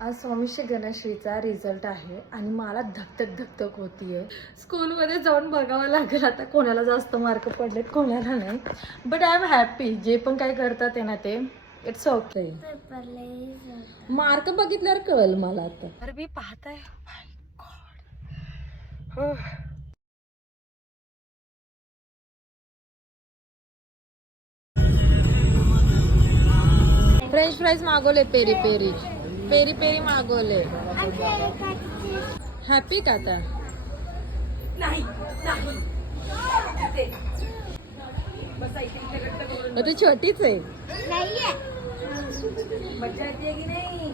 आज स्वामीशी गणेशचा रिझल्ट आहे आणि मला धकधक होतीये. स्कूलमध्ये जाऊन बघावं लागेल आता कोणाला जास्त मार्क पडलेत कोणाला नाही. But I am happy. जे पण काय करतात आहे ना ते इट्स ओके. मार्क बघितल्यावर कळेल मला आता. अरे मी पाहताय फ्रेंच फ्राईज मागवले. पेरी पेरी पेरी पेरी मागवले. हॅपी का आता? तू छोटीच आहे. मजा येते की नाही?